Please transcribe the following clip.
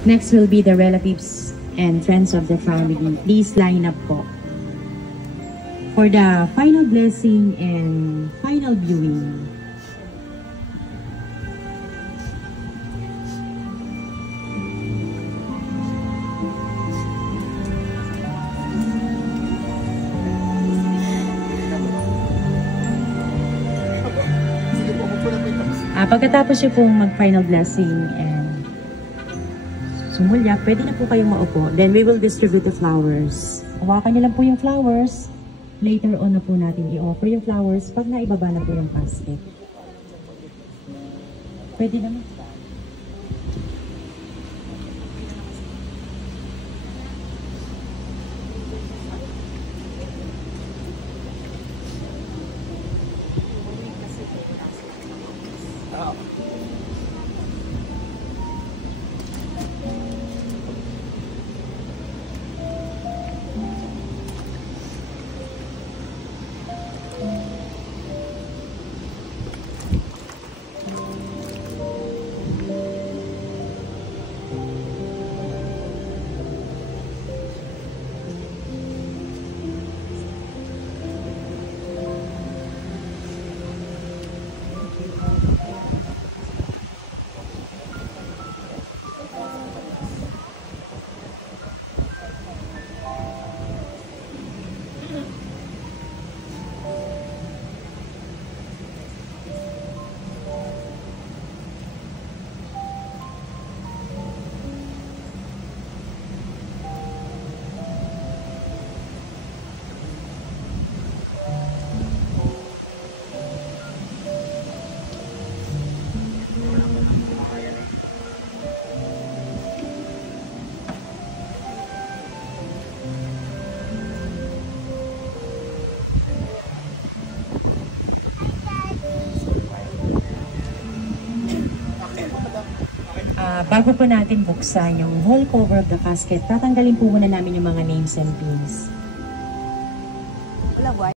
Next will be the relatives and friends of the family. Please line up po for the final blessing and final viewing. Pagkatapos nyo pong mag-final blessing and sumulya, pwede na po kayong maupo. Then we will distribute the flowers. Hawakan nyo lang po yung flowers. Later on na po natin i-offer yung flowers pag naibaba na po yung casket. Pwede naman. Bago po natin buksan yung whole cover of the casket, tatanggalin po muna namin yung mga names and pins.